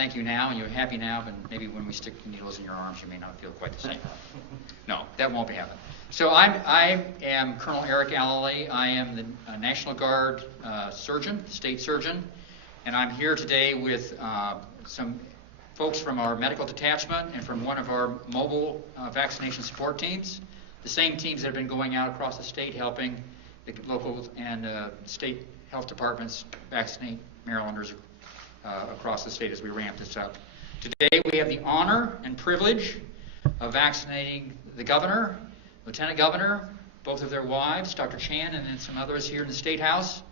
thank you now, and you're happy now, but maybe when we stick needles in your arms, you may not feel quite the same. No, that won't be happening. So I am Colonel Eric Alley. I am the National Guard surgeon, state surgeon, and I'm here today with some folks from our medical detachment and from one of our mobile vaccination support teams, the same teams that have been going out across the state helping the local and state health departments vaccinate Marylanders across the state as we ramp this up. Today we have the honor and privilege of vaccinating the governor, lieutenant governor, both of their wives, Dr. Chan, and then some others here in the State House.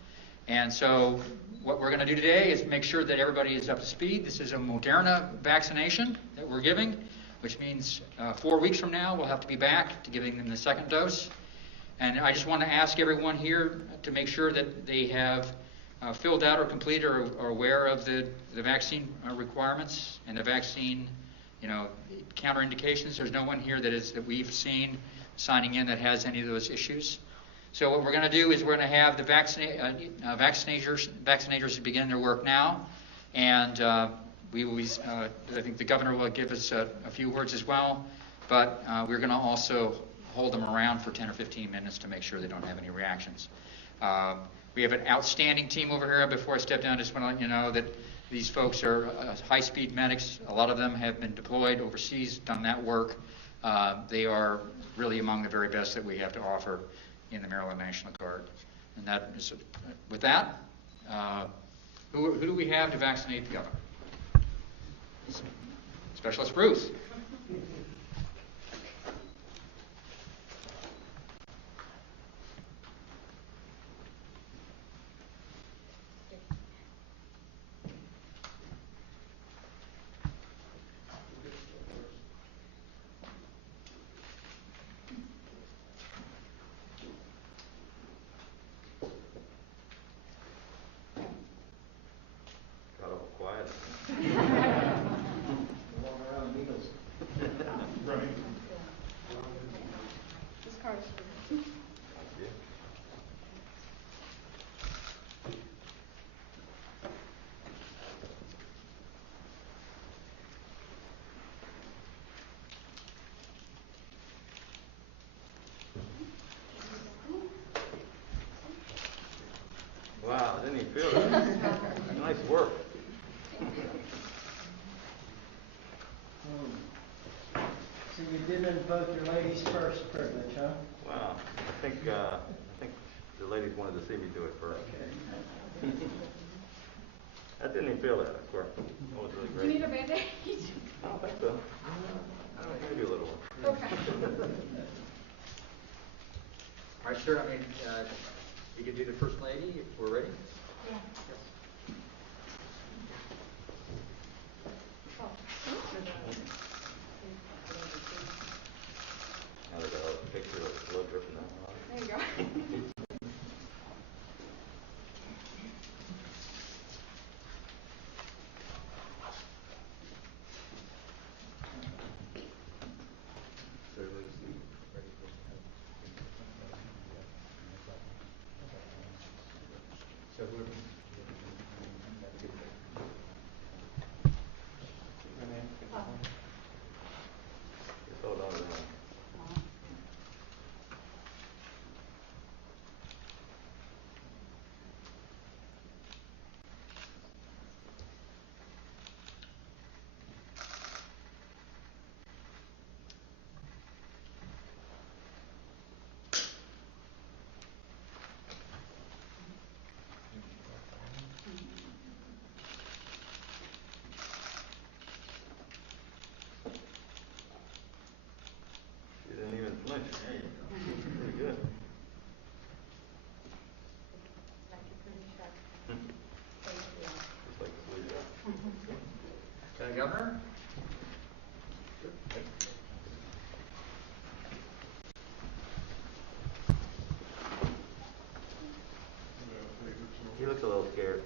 And so what we're going to do today is make sure that everybody is up to speed. This is a Moderna vaccination that we're giving, which means 4 weeks from now we'll have to be back to giving them the second dose. And I just want to ask everyone here to make sure that they have filled out or completed or are aware of the vaccine requirements and the vaccine, counterindications. There's no one here that we've seen signing in that has any of those issues. So what we're going to do is we're going to have the vaccinators begin their work now, and I think the governor will give us a few words as well, but we're going to also hold them around for 10 or 15 minutes to make sure they don't have any reactions. We have an outstanding team over here. Before I step down, I just want to let you know that these folks are high-speed medics. A lot of them have been deployed overseas, done that work. They are really among the very best that we have to offer in the Maryland National Guard. And that is, with that, who do we have to vaccinate the governor? Specialist Bruce. Wow, I didn't even feel that. Nice work. So you did invoke your ladies first privilege, huh? Wow, I think the ladies wanted to see me do it first. Okay. I didn't even feel that, I swear. That was really great. Do you need a Band-Aid? I don't think so. Maybe a little one. Okay. All right, sir, you can do the First Lady if we're ready. Yeah. Yes. Now they got a picture of blood dripping down. There you go. So we're Just hold on to that. You didn't even flinch. Pretty good. Just like the blue job. Governor? He looks a little scared.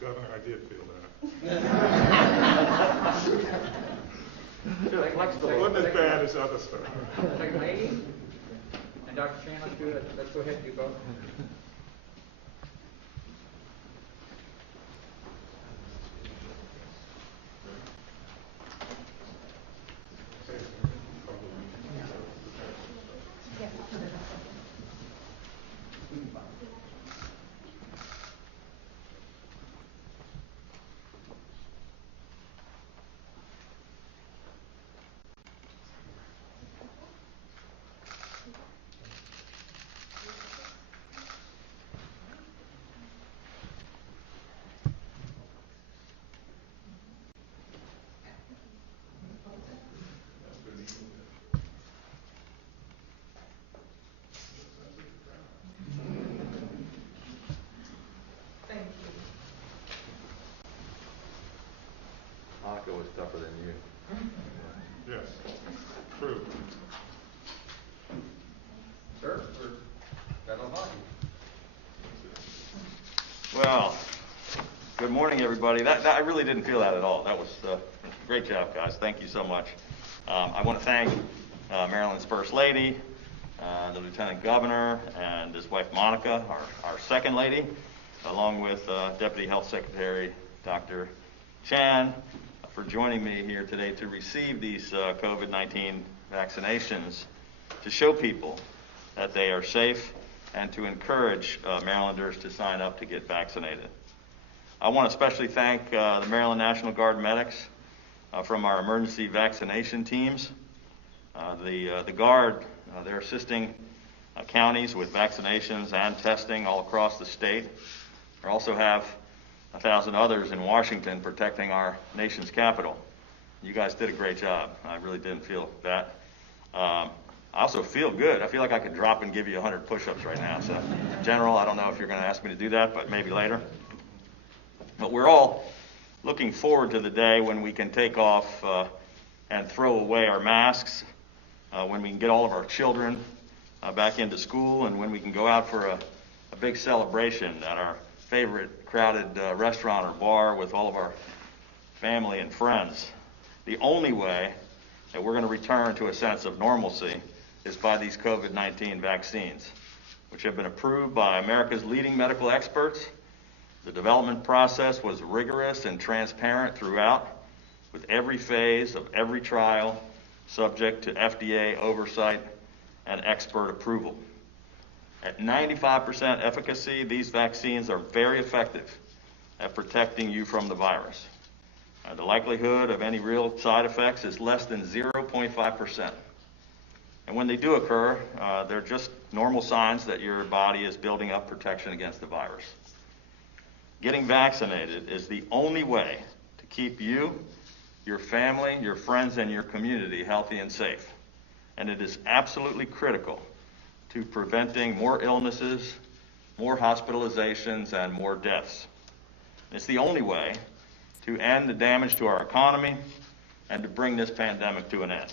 Governor, I did feel that. It wasn't as bad as other stuff. Second lady, and Dr. Chan, let's go ahead and do both. Hockey was tougher than you. Yes, true. Sir, got no hockey. Well, good morning, everybody. I really didn't feel that at all. That was great job, guys. Thank you so much. I want to thank Maryland's First Lady, the Lieutenant Governor, and his wife Monica, our Second Lady, along with Deputy Health Secretary Dr. Chan, for joining me here today to receive these COVID-19 vaccinations to show people that they are safe and to encourage Marylanders to sign up to get vaccinated. I want to especially thank the Maryland National Guard medics from our emergency vaccination teams. The Guard, they're assisting counties with vaccinations and testing all across the state. We also have 1,000 others in Washington protecting our nation's capital. You guys did a great job. I really didn't feel that. I also feel good. I feel like I could drop and give you 100 push-ups right now. So, General, I don't know if you're going to ask me to do that, but maybe later. But we're all looking forward to the day when we can take off and throw away our masks, when we can get all of our children back into school, and when we can go out for a big celebration at our favorite crowded restaurant or bar with all of our family and friends. The only way that we're going to return to a sense of normalcy is by these COVID-19 vaccines, which have been approved by America's leading medical experts. The development process was rigorous and transparent throughout, with every phase of every trial subject to FDA oversight and expert approval. At 95% efficacy, these vaccines are very effective at protecting you from the virus. The likelihood of any real side effects is less than 0.5%. And when they do occur, they're just normal signs that your body is building up protection against the virus. Getting vaccinated is the only way to keep you, your family, your friends, and your community healthy and safe. And it is absolutely critical to preventing more illnesses, more hospitalizations, and more deaths. It's the only way to end the damage to our economy and to bring this pandemic to an end.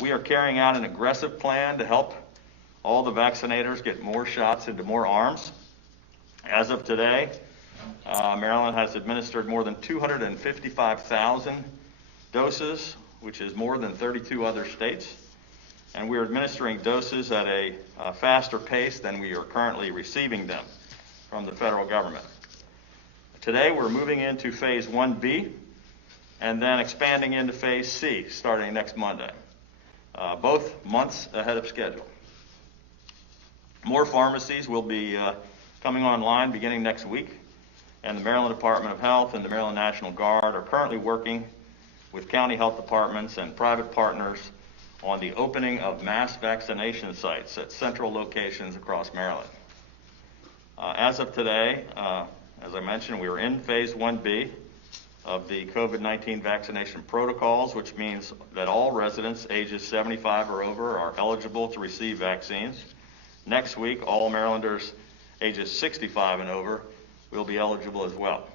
We are carrying out an aggressive plan to help all the vaccinators get more shots into more arms. As of today, Maryland has administered more than 255,000 doses, which is more than 32 other states. And we are administering doses at a faster pace than we are currently receiving them from the federal government. Today, we're moving into phase 1B and then expanding into phase C starting next Monday, both months ahead of schedule. More pharmacies will be coming online beginning next week, and the Maryland Department of Health and the Maryland National Guard are currently working with county health departments and private partners on the opening of mass vaccination sites at central locations across Maryland. As of today, as I mentioned, we are in phase 1B of the COVID-19 vaccination protocols, which means that all residents ages 75 or over are eligible to receive vaccines. Next week, all Marylanders ages 65 and over will be eligible as well.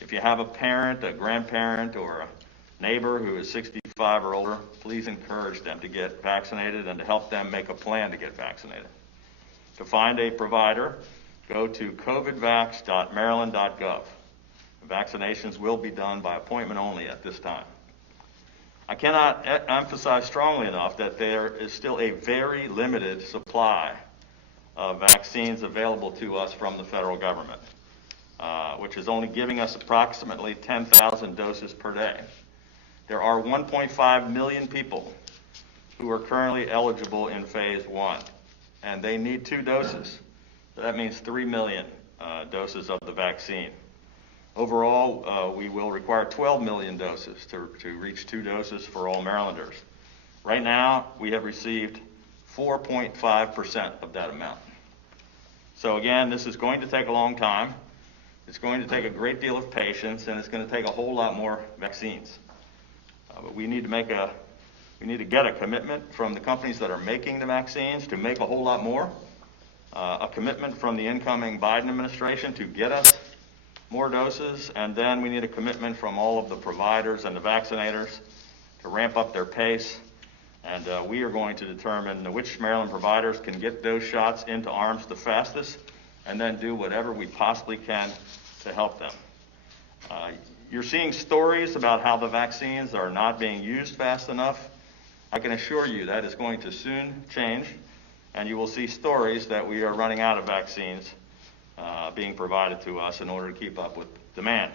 If you have a parent, a grandparent, or a neighbor who is 65 or older, please encourage them to get vaccinated and to help them make a plan to get vaccinated. To find a provider go to covidvax.maryland.gov. Vaccinations will be done by appointment only at this time. I cannot emphasize strongly enough that there is still a very limited supply of vaccines available to us from the federal government, which is only giving us approximately 10,000 doses per day. There are 1.5 million people who are currently eligible in phase 1, and they need 2 doses. So that means 3 million doses of the vaccine. Overall, we will require 12 million doses to reach 2 doses for all Marylanders. Right now, we have received 4.5% of that amount. So again, this is going to take a long time. It's going to take a great deal of patience, and it's going to take a whole lot more vaccines. But we need to get a commitment from the companies that are making the vaccines to make a whole lot more. A commitment from the incoming Biden administration to get us more doses, and then we need a commitment from all of the providers and the vaccinators to ramp up their pace. And we are going to determine which Maryland providers can get those shots into arms the fastest, and then do whatever we possibly can to help them. You're seeing stories about how the vaccines are not being used fast enough. I can assure you that is going to soon change, and you will see stories that we are running out of vaccines being provided to us in order to keep up with demand.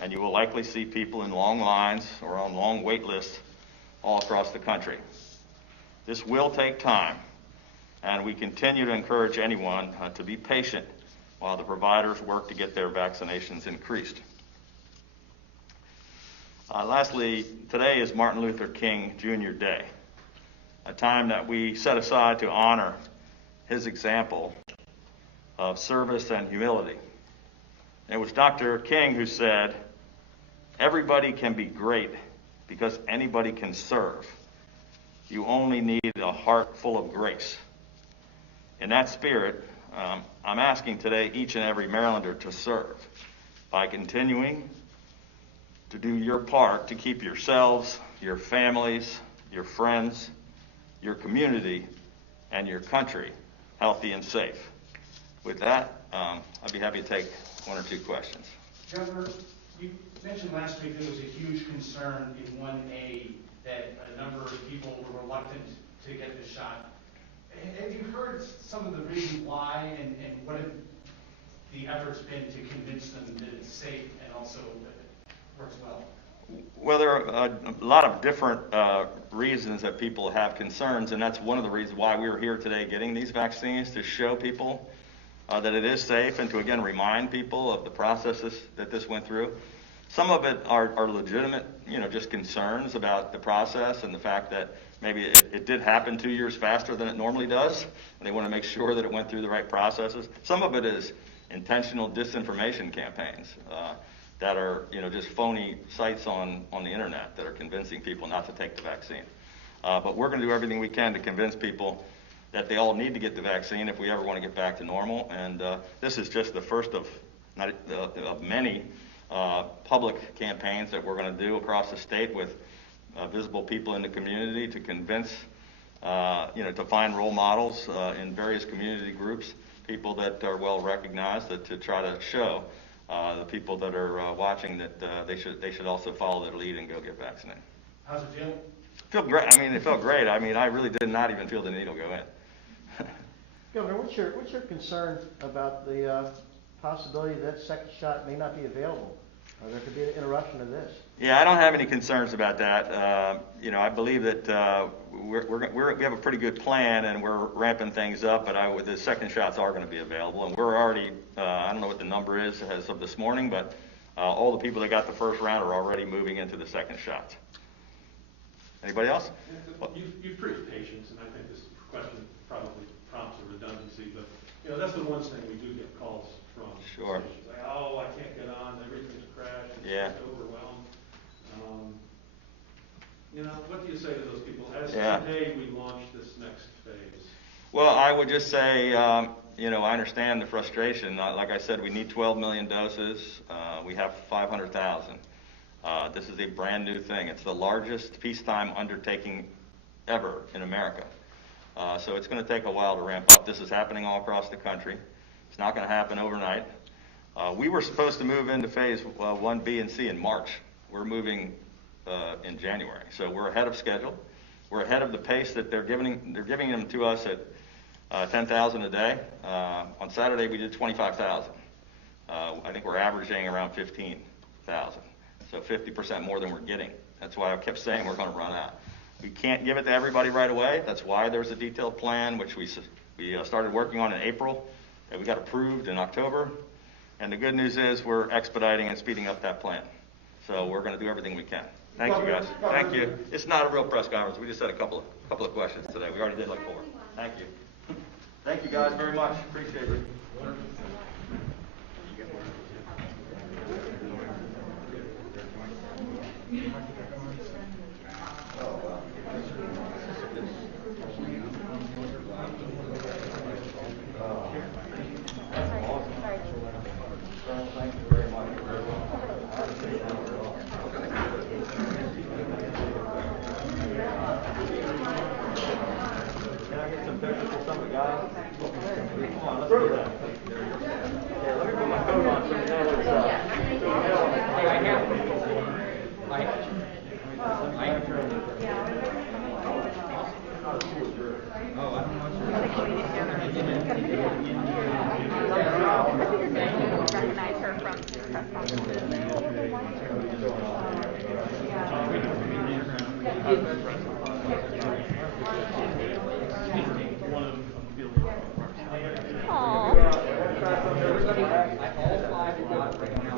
And you will likely see people in long lines or on long wait lists all across the country. This will take time, and we continue to encourage anyone to be patient while the providers work to get their vaccinations increased. Lastly, today is Martin Luther King Jr. Day, a time that we set aside to honor his example of service and humility. It was Dr. King who said, "Everybody can be great because anybody can serve. You only need a heart full of grace." In that spirit, I'm asking today each and every Marylander to serve by continuing to do your part to keep yourselves, your families, your friends, your community, and your country healthy and safe. With that, I'd be happy to take 1 or 2 questions. Governor, you mentioned last week there was a huge concern in 1A that a number of people were reluctant to get the shot. Have you heard some of the reasons why, and what have the efforts been to convince them that it's safe and also works well? Well, there are a lot of different reasons that people have concerns, and that's one of the reasons why we are here today getting these vaccines, to show people that it is safe, and to again remind people of the processes that this went through. Some of it are legitimate, just concerns about the process and the fact that maybe it did happen 2 years faster than it normally does, and they want to make sure that it went through the right processes. Some of it is intentional disinformation campaigns that are, just phony sites on the internet that are convincing people not to take the vaccine. But we're going to do everything we can to convince people that they all need to get the vaccine if we ever want to get back to normal. And this is just the first of many public campaigns that we're going to do across the state with visible people in the community to convince, to find role models in various community groups, people that are well recognized, to try to show the people that are watching that they should also follow their lead and go get vaccinated. How's it feel? Feel great. It felt great. I really did not even feel the needle go in. Governor, what's your concern about the possibility that second shot may not be available? There could be an interruption of this. Yeah, I don't have any concerns about that. I believe that we have a pretty good plan, and we're ramping things up, but the second shots are going to be available, and we're already, I don't know what the number is as of this morning, but all the people that got the first round are already moving into the second shots. Anybody else? You've preached patience, and I think this question probably prompts a redundancy, but that's the one thing we do get calls from. Sure. Stations. Like, oh, I can't get on, everything's crashed, Yeah. it's overwhelmed. What do you say to those people as Yeah. today we launch this next phase? Well, I would just say, I understand the frustration. Like I said, we need 12 million doses. We have 500,000. This is a brand new thing. It's the largest peacetime undertaking ever in America. So it's going to take a while to ramp up. This is happening all across the country. It's not going to happen overnight. We were supposed to move into phase 1B and C in March. We're moving in January. So we're ahead of schedule. We're ahead of the pace that they're giving them to us at 10,000 a day. On Saturday, we did 25,000. I think we're averaging around 15,000. So 50% more than we're getting. That's why I kept saying we're going to run out. We can't give it to everybody right away. That's why there's a detailed plan, which we started working on in April, that we got approved in October. And the good news is we're expediting and speeding up that plan. So we're going to do everything we can. Thank you, guys. Thank you. It's not a real press conference. We just had a couple of questions today. We already did like 4. Thank you. Thank you, guys, very much. Appreciate it. Thank you very much. Can I get some pictures of some of the guys? Come on, let's do that. Yeah, let me put my coat on so you know what's up. Hey, I have. Oh, I don't know. Recognize her from press conferences. All 5 are not right now.